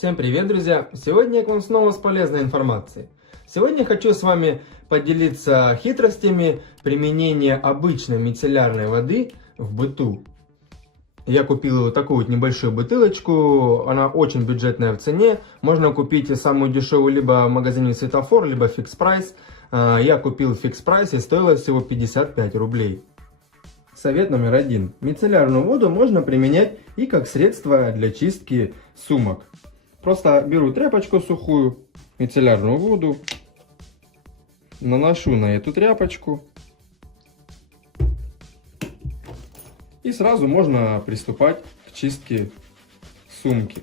Всем привет, друзья! Сегодня я к вам снова с полезной информацией. Сегодня хочу с вами поделиться хитростями применения обычной мицеллярной воды в быту. Я купил вот такую вот небольшую бутылочку, она очень бюджетная в цене. Можно купить самую дешевую либо в магазине Светофор, либо Fix Price. Я купил Fix Price и стоило всего 55 рублей. Совет номер один. Мицеллярную воду можно применять и как средство для чистки сумок. Просто беру тряпочку сухую, мицеллярную воду, наношу на эту тряпочку и сразу можно приступать к чистке сумки.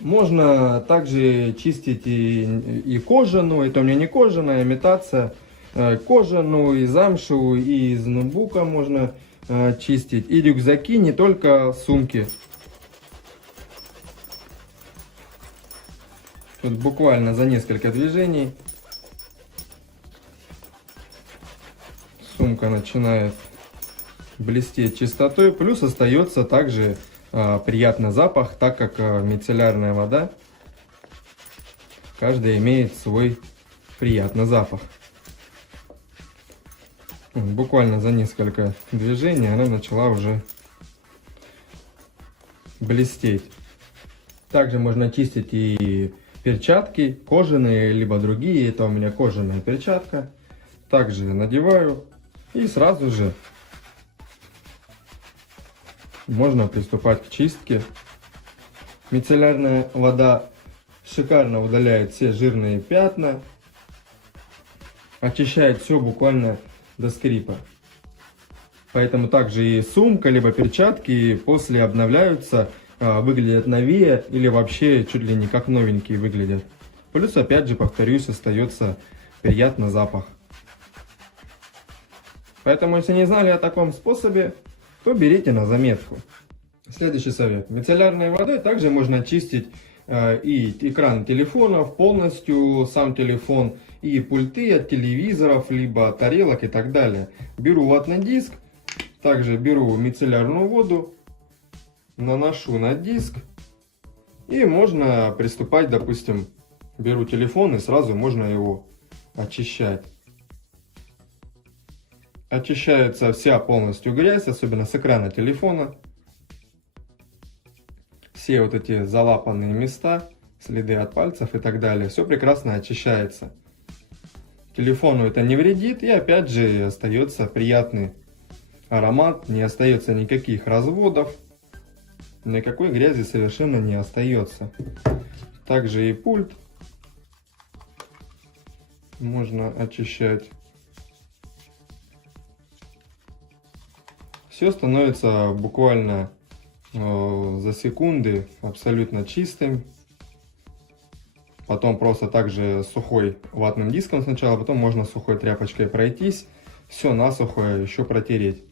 Можно также чистить и кожаную, это у меня не кожаная, имитация, кожаную, и замшу, и из ноутбука можно чистить, и рюкзаки, не только сумки. Тут буквально за несколько движений сумка начинает блестеть чистотой, плюс остается также приятный запах, так как мицеллярная вода, каждая имеет свой приятный запах. Буквально за несколько движений она начала уже блестеть. Также можно чистить и перчатки, кожаные, либо другие. Это у меня кожаная перчатка. Также надеваю и сразу же можно приступать к чистке. Мицеллярная вода шикарно удаляет все жирные пятна, очищает все буквально до скрипа. Поэтому также и сумка, либо перчатки после обновляются, выглядят новее или вообще чуть ли не как новенькие выглядят. Плюс, опять же, повторюсь, остается приятный запах. Поэтому, если не знали о таком способе, то берите на заметку. Следующий совет. Мицеллярной водой также можно очистить и экран телефонов, полностью сам телефон, и пульты от телевизоров, либо тарелок и так далее. Беру ватный диск, также беру мицеллярную воду, наношу на диск, и можно приступать, допустим, беру телефон и сразу можно его очищать. Очищается вся полностью грязь, особенно с экрана телефона. Все вот эти залапанные места, следы от пальцев и так далее, все прекрасно очищается. Телефону это не вредит, и опять же остается приятный аромат, не остается никаких разводов. Никакой грязи совершенно не остается. Также и пульт можно очищать. Все становится буквально за секунды абсолютно чистым. Потом просто также сухой ватным диском сначала, потом можно сухой тряпочкой пройтись, все насухо еще протереть.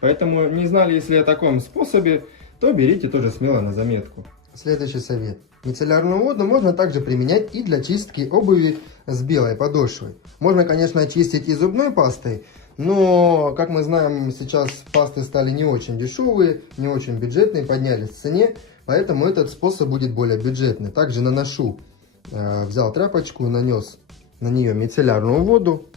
Поэтому не знали, если о таком способе, то берите тоже смело на заметку. Следующий совет. Мицеллярную воду можно также применять и для чистки обуви с белой подошвой. Можно, конечно, очистить и зубной пастой, но, как мы знаем, сейчас пасты стали не очень дешевые, не очень бюджетные, поднялись в цене, поэтому этот способ будет более бюджетный. Также наношу, взял тряпочку, нанес на нее мицеллярную воду,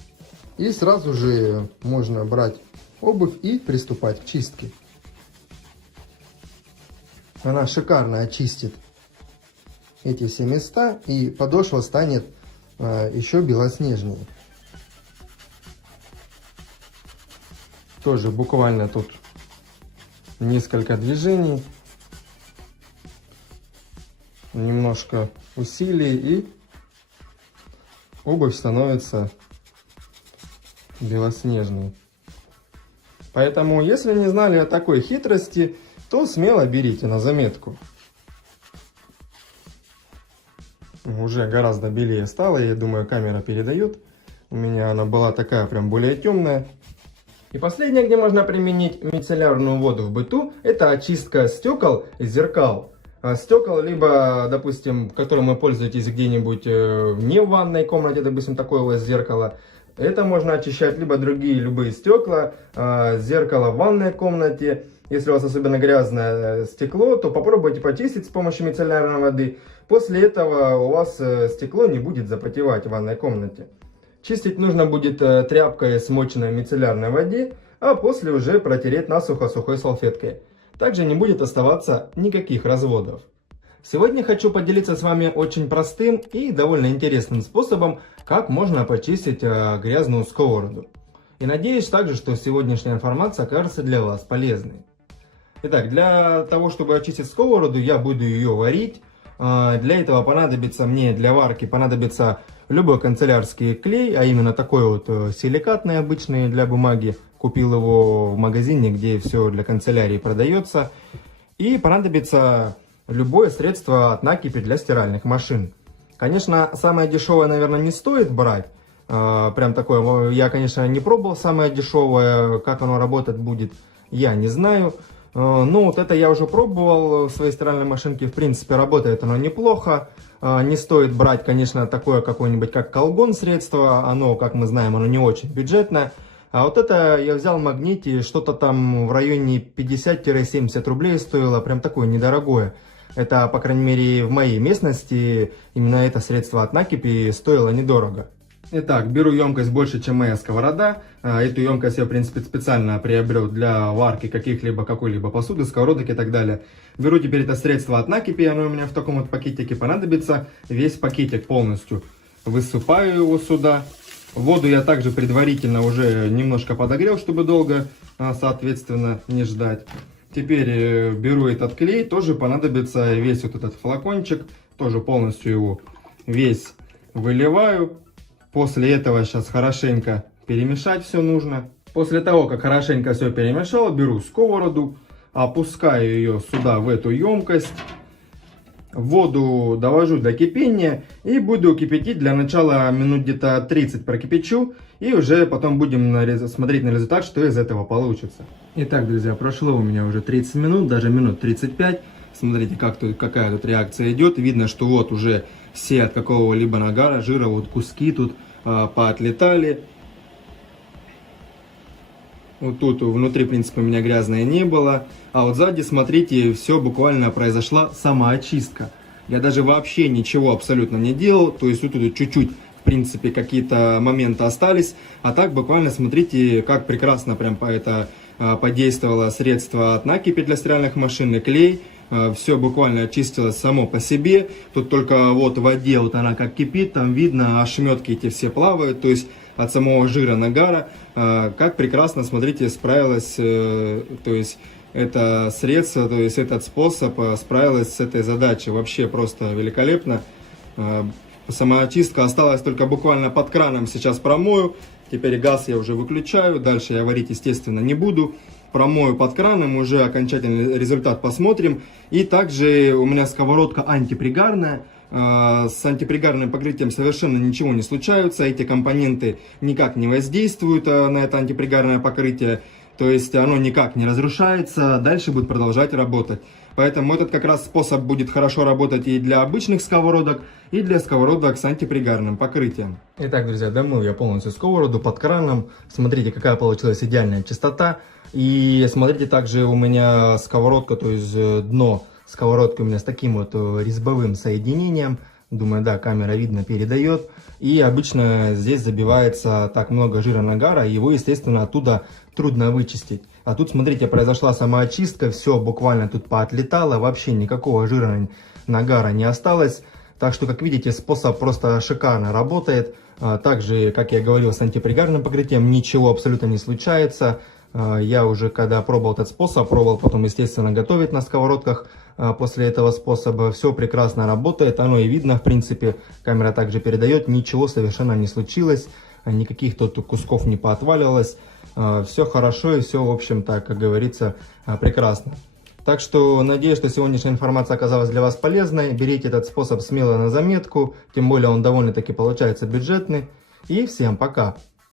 и сразу же можно брать обувь и приступать к чистке. Она шикарно очистит эти все места, и подошва станет еще белоснежнее. Тоже буквально тут несколько движений, немножко усилий, и обувь становится белоснежной. Поэтому, если не знали о такой хитрости, то смело берите на заметку. Уже гораздо белее стало, я думаю, камера передает. У меня она была такая прям более темная. И последнее, где можно применить мицеллярную воду в быту, это очистка стекол и зеркал. Стекол, либо, допустим, которым вы пользуетесь где-нибудь не в ванной комнате, допустим, такое у вас зеркало, Это можно очищать либо другие любые стекла, зеркало в ванной комнате. Если у вас особенно грязное стекло, то попробуйте почистить с помощью мицеллярной воды. После этого у вас стекло не будет запотевать в ванной комнате. Чистить нужно будет тряпкой, смоченной в мицеллярной воде, а после уже протереть насухо сухой салфеткой. Также не будет оставаться никаких разводов. Сегодня хочу поделиться с вами очень простым и довольно интересным способом, как можно почистить грязную сковороду. И надеюсь также, что сегодняшняя информация окажется для вас полезной. Итак, для того, чтобы очистить сковороду, я буду ее варить. Для этого понадобится мне, для варки, понадобится любой канцелярский клей, а именно такой вот силикатный обычный для бумаги. Купил его в магазине, где все для канцелярии продается. И понадобится любое средство от накипи для стиральных машин. Конечно, самое дешевое, наверное, не стоит брать. Прям такое, я, конечно, не пробовал самое дешевое, как оно работать будет, я не знаю. Ну, вот это я уже пробовал в своей стиральной машинке, в принципе, работает оно неплохо. Не стоит брать, конечно, такое какое-нибудь, как колгон средство, оно, как мы знаем, оно не очень бюджетное. А вот это я взял в Магните, что-то там в районе 50-70 рублей стоило, прям такое недорогое. Это, по крайней мере, в моей местности именно это средство от накипи стоило недорого. Итак, беру емкость больше, чем моя сковорода. Эту емкость я, в принципе, специально приобрел для варки какой-либо посуды, сковородок и так далее. Беру теперь это средство от накипи, оно у меня в таком вот пакетике понадобится. Весь пакетик полностью высыпаю его сюда. Воду я также предварительно уже немножко подогрел, чтобы долго, соответственно, не ждать. Теперь беру этот клей, тоже понадобится весь вот этот флакончик, тоже полностью его весь выливаю. После этого сейчас хорошенько перемешать все нужно. После того, как хорошенько все перемешал, беру сковороду, опускаю ее сюда, в эту емкость. Воду довожу до кипения и буду кипятить. Для начала минут где-то 30 прокипячу. И уже потом будем смотреть на результат, что из этого получится. Итак, друзья, прошло у меня уже 30 минут, даже минут 35. Смотрите, какая тут реакция идет. Видно, что вот уже все от какого-либо нагара, жира, вот куски тут поотлетали. Вот тут внутри, в принципе, у меня грязное не было. А вот сзади, смотрите, все буквально произошла самоочистка. Я даже вообще ничего абсолютно не делал. То есть вот тут чуть-чуть, в принципе, какие-то моменты остались. А так буквально, смотрите, как прекрасно прям это подействовало средство от накипи для стиральных машин и клей. Все буквально очистилось само по себе. Тут только вот в воде вот она как кипит, там видно, ошметки эти все плавают. То есть от самого жира, нагара. Как прекрасно, смотрите, справилась, то есть это средство, то есть этот способ справилась с этой задачей. Вообще просто великолепно. Самоочистка осталась только буквально под краном. Сейчас промою. Теперь газ я уже выключаю. Дальше я варить, естественно, не буду. Промою под краном, уже окончательный результат посмотрим. И также у меня сковородка антипригарная. С антипригарным покрытием совершенно ничего не случается. Эти компоненты никак не воздействуют на это антипригарное покрытие. То есть оно никак не разрушается. Дальше будет продолжать работать. Поэтому этот как раз способ будет хорошо работать и для обычных сковородок, и для сковородок с антипригарным покрытием. Итак, друзья, домыл я полностью сковороду под краном. Смотрите, какая получилась идеальная чистота. И смотрите, также у меня сковородка, то есть дно сковородки у меня с таким вот резьбовым соединением. Думаю, да, камера видно передает. И обычно здесь забивается так много жира, нагара, его, естественно, оттуда трудно вычистить. А тут, смотрите, произошла самоочистка, все буквально тут поотлетало, вообще никакого жира, нагара не осталось. Так что, как видите, способ просто шикарно работает. Также, как я говорил, с антипригарным покрытием ничего абсолютно не случается. Я уже, когда пробовал этот способ, пробовал потом, естественно, готовить на сковородках после этого способа. Все прекрасно работает, оно и видно, в принципе, камера также передает, ничего совершенно не случилось, никаких тут кусков не поотваливалось. Все хорошо и все, в общем-то, как говорится, прекрасно. Так что надеюсь, что сегодняшняя информация оказалась для вас полезной. Берите этот способ смело на заметку, тем более он довольно-таки получается бюджетный. И всем пока!